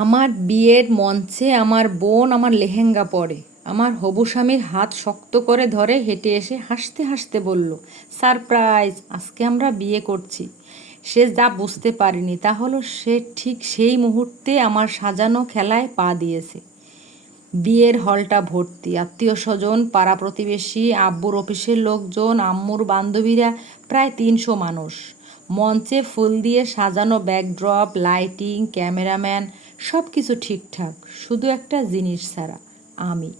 আমার বিয়ের মঞ্চে আমার বোন আমার লেহেঙ্গা পরে। আমার হবু স্বামীর হাত শক্ত করে ধরে হেঁটে এসে হাসতে হাসতে বলল, সারপ্রাইজ, আজকে আমরা বিয়ে করছি। সে যা বুঝতে পারেনি তা হলো সে ঠিক সেই মুহূর্তে আমার সাজানো খেলায় পা দিয়েছে। বিয়ের হলটা ভর্তি, আত্মীয় স্বজন, পাড়া প্রতিবেশী, আব্বুর অফিসের লোকজন, আম্মুর বান্ধবীরা, প্রায় 300 মানুষ। মঞ্চে ফুল দিয়ে সাজানো ব্যাকড্রপ, লাইটিং, ক্যামেরাম্যান, সব কিছু ঠিকঠাক, শুধু একটা জিনিস ছাড়া, আমি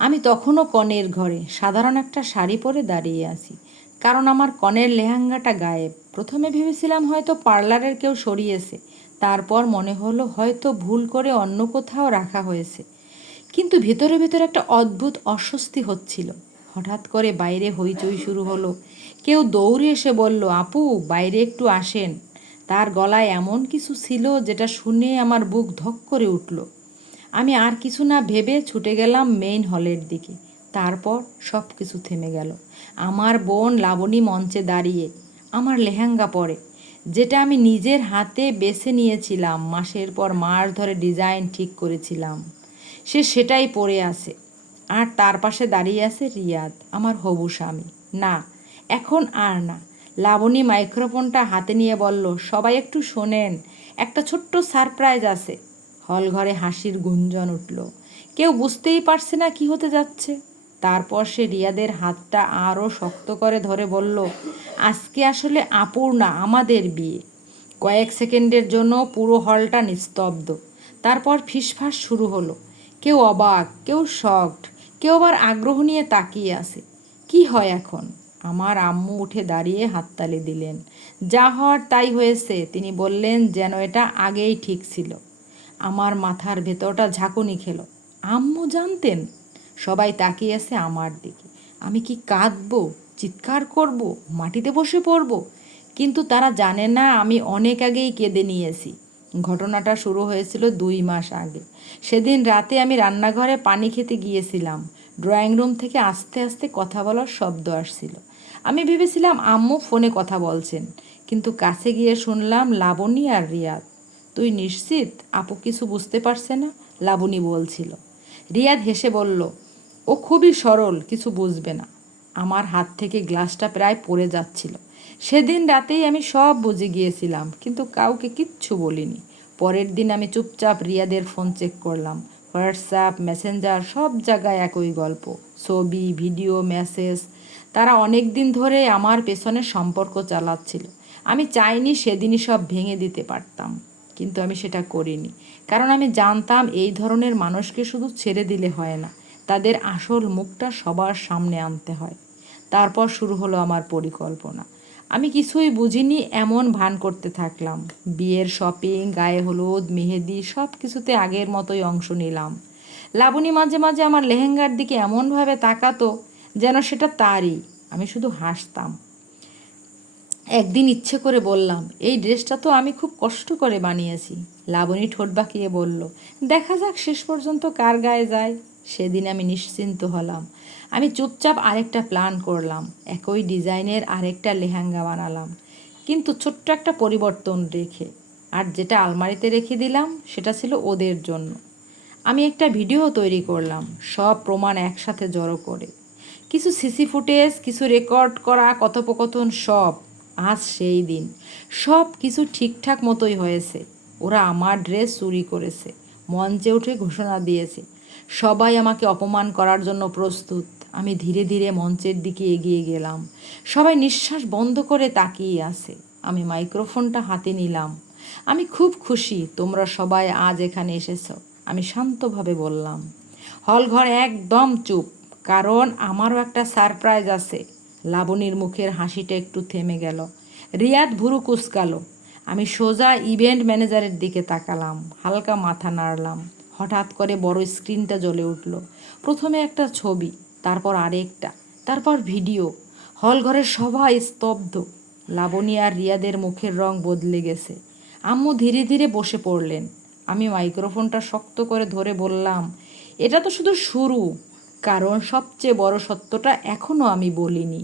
আমি তখনও কনের ঘরে সাধারণ একটা শাড়ি পরে দাঁড়িয়ে আছি, কারণ আমার কনের লেহেঙ্গাটা গায়েব। প্রথমে ভেবেছিলাম হয়তো পার্লারের কেউ সরিয়েছে, তারপর মনে হলো হয়তো ভুল করে অন্য কোথাও রাখা হয়েছে। কিন্তু ভেতরে ভেতরে একটা অদ্ভুত অস্বস্তি হচ্ছিল। হঠাৎ করে বাইরে হইচই শুরু হলো। কেউ দৌড়ে এসে বলল, আপু বাইরে একটু আসেন। তার গলায় এমন কিছু ছিল যেটা শুনে আমার বুক ধক করে উঠল। আমি আর কিছু না ভেবে ছুটে গেলাম মেইন হলের দিকে। তারপর সব কিছু থেমে গেল। আমার বোন লাবণী মঞ্চে দাঁড়িয়ে, আমার লেহেঙ্গা পরে, যেটা আমি নিজের হাতে বেছে নিয়েছিলাম, মাসের পর মাস ধরে ডিজাইন ঠিক করেছিলাম। সে সেটাই পরে আছে। আর তার পাশে দাঁড়িয়ে আছে রিয়াদ, আমার হবু স্বামী। না, এখন আর না। লাবণী মাইক্রোফোনটা হাতে নিয়ে বলল, সবাই একটু শোনেন, একটা ছোট্ট সারপ্রাইজ আছে। হল ঘরে হাসির গুঞ্জন উঠল। কেউ বুঝতেই পারছে না কি হতে যাচ্ছে। তারপর সে রিয়াদের হাতটা আরও শক্ত করে ধরে বলল, আজকে আসলে আপুর না, আমাদের বিয়ে। কয়েক সেকেন্ডের জন্য পুরো হলটা নিস্তব্ধ। তারপর ফিসফাস শুরু হলো। কেউ অবাক, কেউ শকড, কেউ আবার আগ্রহ নিয়ে তাকিয়ে আছে। কি হয় এখন? আমার আম্মু উঠে দাঁড়িয়ে হাততালি দিলেন। যা হওয়ার তাই হয়েছে, তিনি বললেন, যেন এটা আগেই ঠিক ছিল। আমার মাথার ভেতরটা ঝাঁকুনি খেলো। আম্মু জানতেন? সবাই তাকিয়ে আছে আমার দিকে। আমি কি কাঁদবো, চিৎকার করব, মাটিতে বসে পড়ব? কিন্তু তারা জানে না আমি অনেক আগেই কেঁদে নিয়েছি। ঘটনাটা শুরু হয়েছিল 2 মাস আগে। সেদিন রাতে আমি রান্নাঘরে পানি খেতে গিয়েছিলাম। ড্রয়িং রুম থেকে আস্তে আস্তে কথা বলার শব্দ আসছিল। আমি ভেবেছিলাম আম্মু ফোনে কথা বলছেন, কিন্তু কাছে গিয়ে শুনলাম লাবণী আর রিয়াদ। তুই নিশ্চিত আপু কিছু বুঝতে পারছে না? লাবণী বলছিল। রিয়াদ হেসে বলল, ও খুবই সরল, কিছু বুঝবে না। আমার হাত থেকে গ্লাসটা প্রায় পড়ে যাচ্ছিল। সেদিন রাতেই আমি সব বুঝে গিয়েছিলাম, কিন্তু কাউকে কিচ্ছু বলিনি। পরের দিন আমি চুপচাপ রিয়াদের ফোন চেক করলাম। হোয়াটসঅ্যাপ, মেসেঞ্জার, সব জায়গায় একই গল্প, ছবি, ভিডিও, মেসেজ। তারা অনেক দিন ধরে আমার পেছনে সম্পর্ক চালাচ্ছিল। আমি চাইনি সেদিনই সব ভেঙে দিতে পারতাম, কিন্তু আমি সেটা করিনি। কারণ আমি জানতাম এই ধরনের মানুষকে শুধু ছেড়ে দিলে হয় না, তাদের আসল মুখটা সবার সামনে আনতে হয়। তারপর শুরু হলো আমার পরিকল্পনা। আমি কিছুই বুঝিনি এমন ভান করতে থাকলাম। বিয়ের শপিং, গায়ে হলুদ, মেহেদি, সব কিছুতে আগের মতোই অংশ নিলাম। লাবণী মাঝে মাঝে আমার লেহেঙ্গার দিকে এমনভাবে তাকাতো যেন সেটা তারই। আমি শুধু হাসতাম। একদিন ইচ্ছে করে বললাম, এই ড্রেসটা তো আমি খুব কষ্ট করে বানিয়েছি। লাবণী ঠোঁট বাঁকিয়ে বলল, দেখা যাক শেষ পর্যন্ত কার গায়ে যায়। সেদিন আমি নিশ্চিন্ত হলাম। আমি চুপচাপ আরেকটা প্ল্যান করলাম। একই ডিজাইনের আরেকটা লেহেঙ্গা বানালাম, কিন্তু ছোট্ট একটা পরিবর্তন রেখে। আর যেটা আলমারিতে রেখে দিলাম সেটা ছিল ওদের জন্য। আমি একটা ভিডিও তৈরি করলাম, সব প্রমাণ একসাথে জড়ো করে। কিছু সিসি ফুটেজ, কিছু রেকর্ড করা কথোপকথন, সব। আজ সেই দিন। সব কিছু ঠিকঠাক মতোই হয়েছে। ওরা আমার ড্রেস চুরি করেছে, মঞ্চে উঠে ঘোষণা দিয়েছে। সবাই আমাকে অপমান করার জন্য প্রস্তুত। আমি ধীরে ধীরে মঞ্চের দিকে এগিয়ে গেলাম। সবাই নিঃশ্বাস বন্ধ করে তাকিয়ে আছে। আমি মাইক্রোফোনটা হাতে নিলাম। আমি খুব খুশি তোমরা সবাই আজ এখানে এসেছো, আমি শান্তভাবে বললাম। হলঘর একদম চুপ, কারণ আমারও একটা সারপ্রাইজ আছে। লাবণীর মুখের হাসিটা একটু থেমে গেল। রিয়াদ ভুরু কুঁচকালো। আমি সোজা ইভেন্ট ম্যানেজারের দিকে তাকালাম, হালকা মাথা নাড়লাম। হঠাৎ করে বড় স্ক্রিনটা জ্বলে উঠল। প্রথমে একটা ছবি, তারপর আরেকটা, তারপর ভিডিও। হলঘরের সবাই স্তব্ধ। লাবণী আর রিয়াদের মুখের রং বদলে গেছে। আম্মু ধীরে ধীরে বসে পড়লেন। আমি মাইক্রোফোনটা শক্ত করে ধরে বললাম, এটা তো শুধু শুরু, কারণ সবচেয়ে বড় সত্যটা এখনও আমি বলিনি।